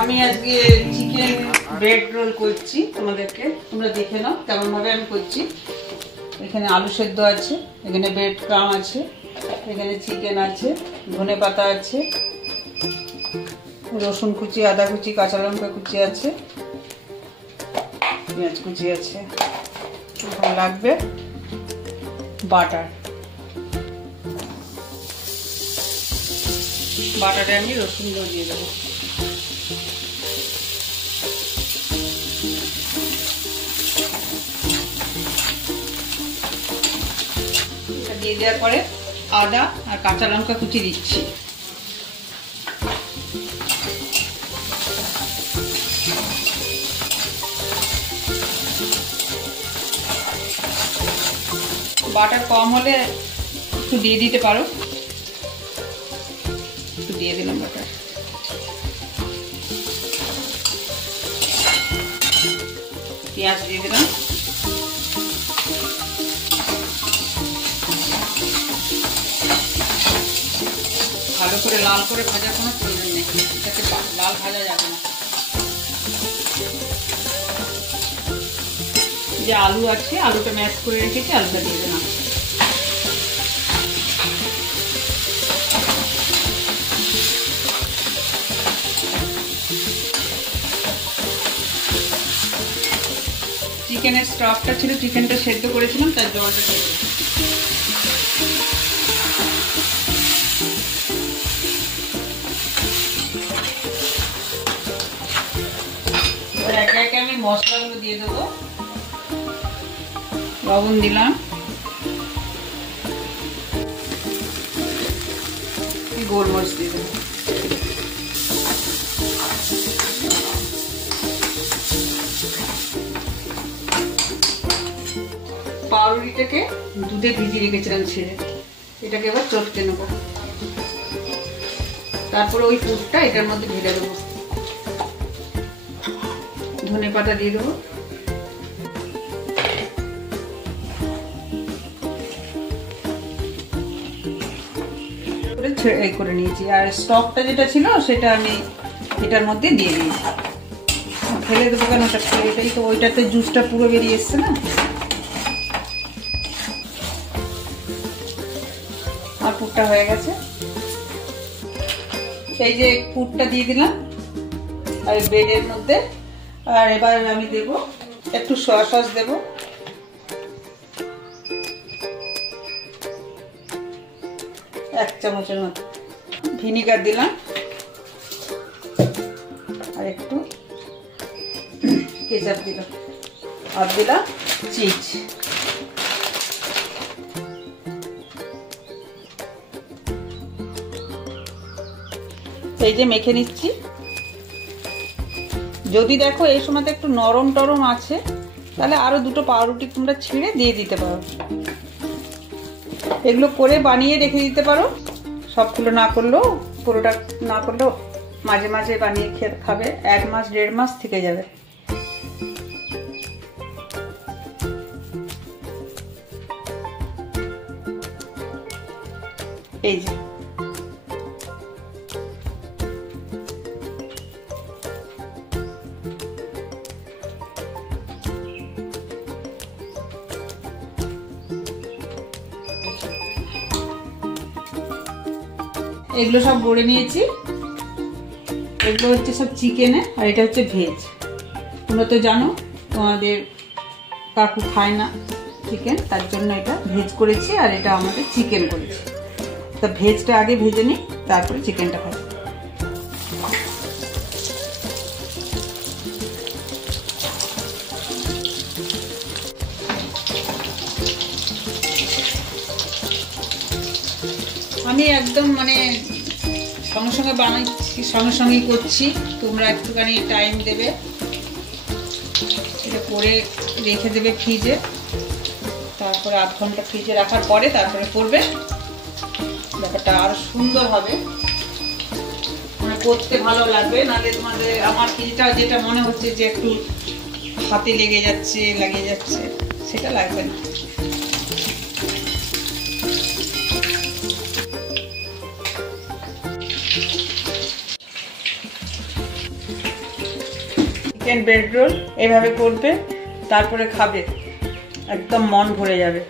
আমি আজকে chicken bread role করছি তোমাদেরকে, তোমরা দেখে নাও কেমন ভাবে আমি করছি। এখানে আলু সেদ্ধ আছে, এখানে ব্রেড ক্রাম আছে, এখানে চিকেন আছে, ধনে পাতা আছে, রসুন কুচি, আদা কুচি, কাঁচা লঙ্কা কুচি আছে, পেঁয়াজ কুচি আছে। এখন লাগবে বাটার। বাটারে আমি রসুন দিয়ে দেবো। দিয়ে দেওয়ার পরে আদা আর কাঁচা লঙ্কা কুচি দিচ্ছি। বাটার কম হলে একটু দিয়ে দিতে পারো, একটু দিয়ে দিলাম বাটার। পেঁয়াজ দিয়ে দিলাম, ভালো করে লাল করে ভাজা কোনো প্রয়োজন নেই, এটাকে লাল ভাজা যাবে না। যে আলু আছে, আলুটা ম্যাশ করে রেখেছি, আলুটা দিয়ে দিলাম। চিকেনের স্টকটা ছিল, চিকেনটা সেদ্ধ করেছিলাম, তার জলটা দিয়ে দিলাম। একে একে আমি মশলাগুলো দিয়ে দেবো। লবণ দিলাম, গোলমরিচ দিয়ে দেবো, পাউরুটিটাকে দুধে ভিজিয়ে রেখেছিলাম ছেড়ে, এটাকে এবার চটকে নেবো। তারপরে ওই পুরটা এটার মধ্যে ঢেলে দেবো। ধনে পাতা দিয়ে দেবো, করে নিয়েছি। আর স্টকটা যেটা ছিল সেটা আমি এটার মধ্যে দিয়ে দিয়েছি। ফেলে দেবো কেন, এটাই তো, ওইটাতে জুসটা পুরো বেরিয়ে এসছে না। আর পুরটা হয়ে গেছে, এই যে পুরটা দিয়ে দিলাম আর ব্রেডের মধ্যে। আর এবার আমি দেব একটু সয়া সস দেবো, এক চামচের মতো ভিনিগার দিলাম, আর একটু কেচাপ দিলাম, আর দিলাম চিজ। এই যে মেখে নিচ্ছি। যদি দেখো এই সময়তে একটু নরম টরম আছে, তাহলে আরো দুটো পাউরুটি তোমরা ছিঁড়ে দিয়ে দিতে পারো। এগুলো করে বানিয়ে রেখে দিতে পারো, সবগুলো না করলেও, পুরোটা না করলেও মাঝে মাঝে বানিয়ে খাবে, 1 মাস 1.5 মাস থেকে যাবে। এই যে এগুলো সব গড়ে নিয়েছি। এগুলো হচ্ছে সব চিকেনে, আর এটা হচ্ছে ভেজ। তোমরা তো জানো তোমাদের কাকু খায় না চিকেন, তার জন্য এটা ভেজ করেছি, আর এটা আমাদের চিকেন করেছি। তা ভেজটা আগে ভেজে নিই, তারপরে চিকেনটা খাই। আমি একদম মানে সঙ্গে সঙ্গে বানাচ্ছি, সঙ্গে সঙ্গেই করছি, তোমরা একটুখানি টাইম দেবে। এটা করে রেখে দেবে ফ্রিজে, তারপরে 8 ঘন্টা ফ্রিজে রাখার পরে তারপরে করবে, ব্যাপারটা আরো সুন্দর হবে, মানে করতে ভালো লাগবে। নাহলে তোমাদের আমার যেটা মনে হচ্ছে যে একটু হাতে লেগে যাচ্ছে, লাগিয়ে যাচ্ছে, সেটা লাগবে না। চিকেন ব্রেড রোল এভাবে করবে, তারপরে খাবে, একদম মন ভরে যাবে।